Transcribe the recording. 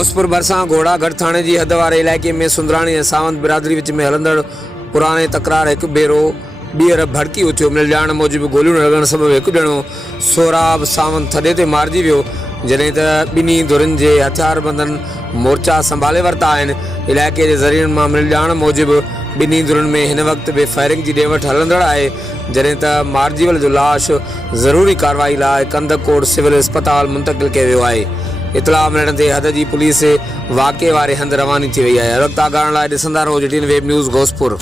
घोसपुर भरसा घोड़ागढ़ थाने की हद वाले इलाके में सुंदराणी और सावंत बिरादरी विच में हलंदड़ पुराने तकरार एक भेरो ॿीहर भड़की उथियो। मिल जाण मूजिब गोलियूं लॻण सबबि हिकु ॼणो सोराब सावंत थॾे ते मारिजी वियो, जॾहिं त ॿिन्ही धुरनि जे हथियारबंदनि मोर्चा संभाले वरिता आहिनि। इलाइक़े जे ज़रियनि मां मिल जाण मूजिब ॿिन्ही धुरनि में हिन वक़्तु बि फायरिंग जी ॾे वठि हलंदड़ आहे, जॾहिं त मारिजीवल जो लाश ज़रूरी कार्रवाई लाइ कंदकोट सिविल अस्पताल मुंतक़िल कयो वियो आहे। इतला मिलण ते हद जी पुलिस वाक़े वारे हंधि रवानी थी वई आहे। रब्ता करण लाइ ॾिसंदा रहो JTN वेब न्यूज़ घोसपुर।